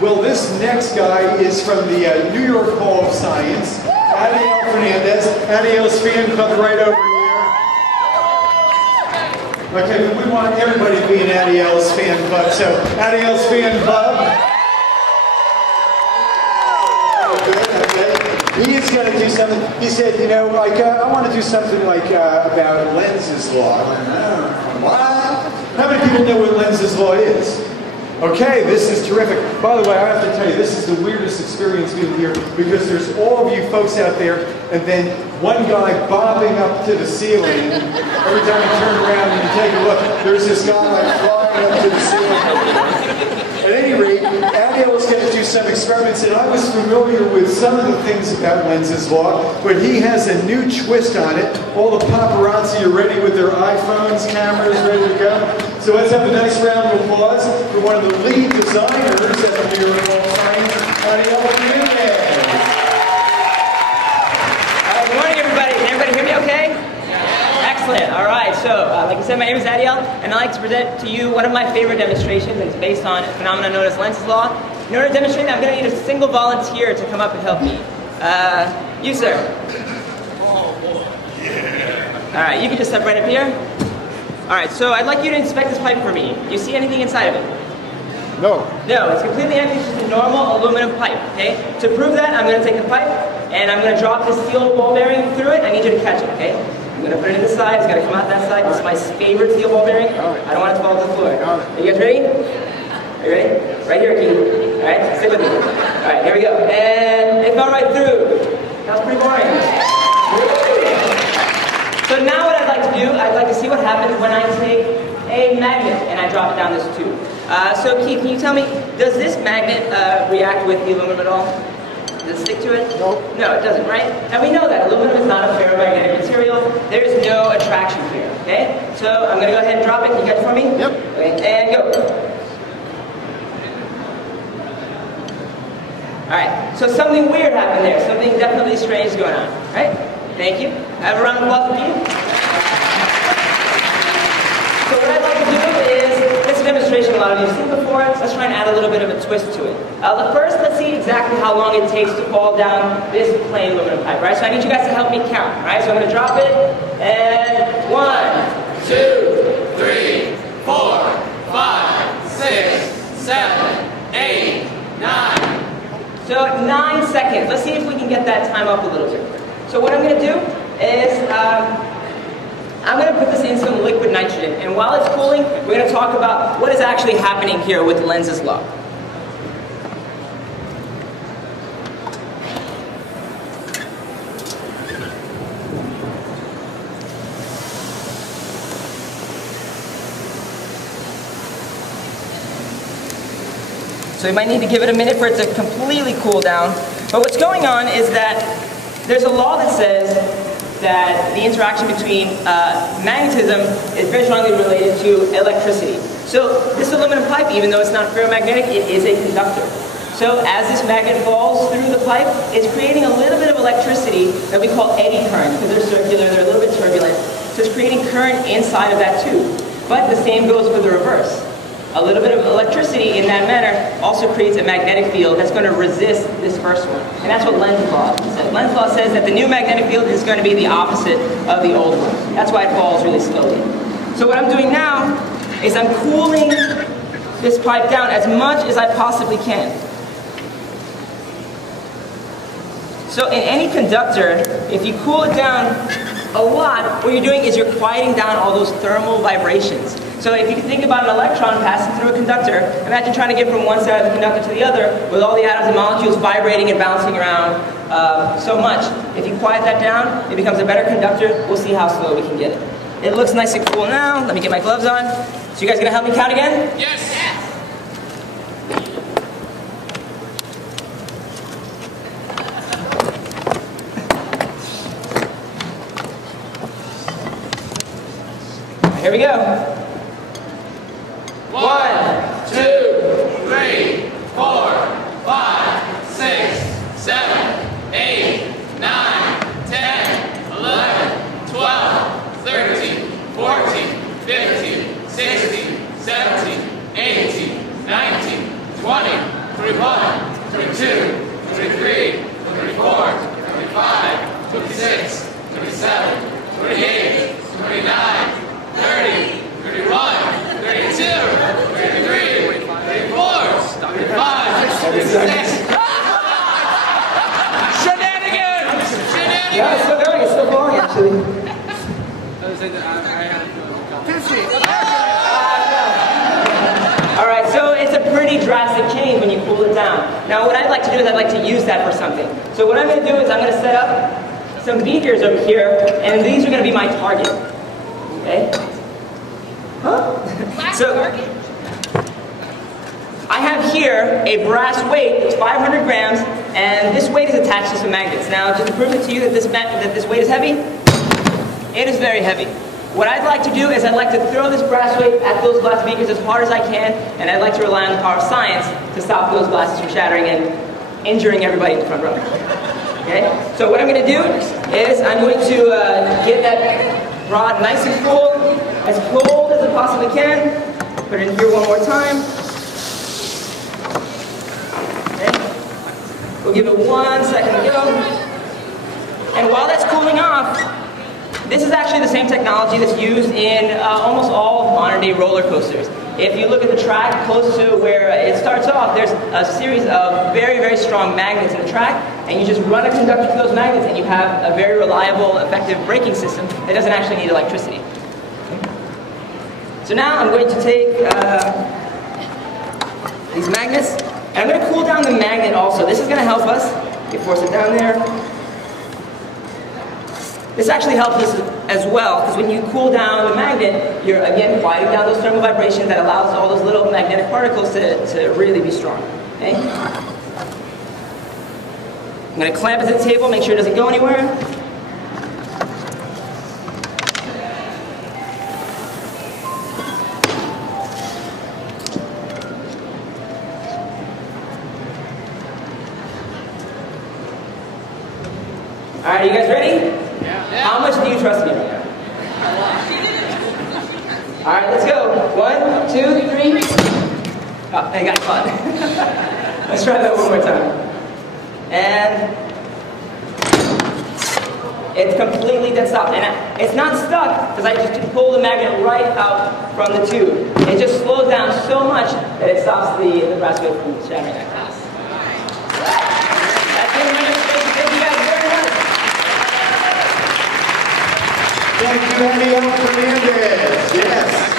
Well, this next guy is from the New York Hall of Science, Adiel Fernandez. Adiel's fan club right over here. Okay, but we want everybody to be in Adiel's fan club, so Adiel's fan club. He is going to do something. He said, you know, like, I want to do something like about Lenz's law. I went, what? How many people know what Lenz's law is? Okay, this is terrific. By the way, I have to tell you, this is the weirdest experience being here because there's all of you folks out there and then one guy bobbing up to the ceiling. Every time you turn around and you take a look, there's this guy like flying up to the ceiling. At any rate, Adiel was going to do some experiments, and I was familiar with some of the things about Lenz's law, but he has a new twist on it. All the paparazzi are ready with their iPhones, cameras ready to go. So let's have a nice round of applause for one of the lead designers at the New York Hall of Science, Adiel Fernandez. Good morning, everybody. Can everybody hear me okay? Excellent. All right. So, like I said, my name is Adiel, and I'd like to present to you one of my favorite demonstrations. It's based on a phenomenon known as Lenz's law. In order to demonstrate that, I'm going to need a single volunteer to come up and help me. You, sir. Oh, boy. Yeah. All right. You can just step right up here. All right. So, I'd like you to inspect this pipe for me. Do you see anything inside of it? No. No, it's completely empty. It's just a normal aluminum pipe, okay? To prove that, I'm going to take the pipe, and I'm going to drop this steel ball bearing through it. I need you to catch it, okay? I'm going to put it in the side. It's got to come out that side. This is my favorite steel ball bearing. I don't want it to fall to the floor. Are you guys ready? Are you ready? Right here, Keith. All right, stick with me. All right, here we go. And it fell right through. That was pretty boring. So now what I'd like to do, I'd like to see what happens when I take a magnet and I drop it down this tube. So Keith, can you tell me, does this magnet react with the aluminum at all? Does it stick to it? No. No, it doesn't, right? And we know that aluminum is not a ferromagnetic material. There is no attraction here, okay? So I'm going to go ahead and drop it. Can you catch it for me? Yep. Okay, and go. All right, so something weird happened there. Something definitely strange going on, right? Thank you. Have a round of applause for you. So what I'd like to do is, this demonstration a lot of you have seen before, let's try and add a little bit of a twist to it. First, let's see exactly how long it takes to fall down this plain aluminum pipe, right? So I need you guys to help me count, right? So I'm going to drop it, and 1, 2, 3, 4, 5, 6, 7, 8, 9. So 9 seconds. Let's see if we can get that time up a little bit. So what I'm going to do is, I'm going to put this in some liquid nitrogen, and while it's cooling, we're going to talk about what is actually happening here with Lenz's law. So you might need to give it a minute for it to completely cool down. But what's going on is that there's a law that says that the interaction between magnetism is very strongly related to electricity. So this aluminum pipe, even though it's not ferromagnetic, it is a conductor. So as this magnet falls through the pipe, it's creating a little bit of electricity that we call eddy currents, because they're circular, they're a little bit turbulent. So it's creating current inside of that tube. But the same goes for the reverse. A little bit of electricity in that manner also creates a magnetic field that's going to resist this first one. And that's what Lenz's law says. Lenz's law says that the new magnetic field is going to be the opposite of the old one. That's why it falls really slowly. So what I'm doing now is I'm cooling this pipe down as much as I possibly can. So in any conductor, if you cool it down a lot, what you're doing is you're quieting down all those thermal vibrations. So if you can think about an electron passing through a conductor, imagine trying to get from one side of the conductor to the other with all the atoms and molecules vibrating and bouncing around so much. If you quiet that down, it becomes a better conductor. We'll see how slow we can get it. It looks nice and cool now. Let me get my gloves on. So you guys gonna help me count again? Yes! Yes. Here we go. 1, 2, 3, 4, 5, 6, 7, 8, 9, 10, 11, 12, 13, 14, 15, 16, 17, 18, 19, 20, 21, actually? All right, so it's a pretty drastic change when you cool it down. Now what I'd like to do is I'd like to use that for something. So what I'm going to do is I'm going to set up some beakers over here, and these are going to be my target. Okay? Huh? So I have here a brass weight, it's 500 grams, and this weight is attached to some magnets. Now, just to prove it to you that this weight is heavy, it is very heavy. What I'd like to do is I'd like to throw this brass weight at those glass beakers as hard as I can, and I'd like to rely on the power of science to stop those glasses from shattering and injuring everybody in the front row. Okay? So what I'm going to do is I'm going to get that rod nice and cold, as cold as it possibly can. Put it in here one more time. Okay? We'll give it 1 second to go. And while that's cooling off, this is actually the same technology that's used in almost all modern day roller coasters. If you look at the track close to where it starts off, there's a series of very, very strong magnets in the track, and you just run a conductor through those magnets and you have a very reliable, effective braking system that doesn't actually need electricity. So now I'm going to take these magnets, and I'm going to cool down the magnet also. This is going to help us. You force it down there. This actually helps us as well, because when you cool down the magnet, you're again quieting down those thermal vibrations that allows all those little magnetic particles to really be strong. Okay? I'm going to clamp it to the table, make sure it doesn't go anywhere. All right, you guys ready? How much do you trust me right now? All right, let's go. 1, 2, 3. Oh, I got caught. Let's try that one more time. And it's completely dead stop. And it's not stuck because I just pull the magnet right out from the tube. It just slows down so much that it stops the brass weight from shattering that glass. That's it, thank you guys very much. Thank you, Daniel Fernandez. Yes.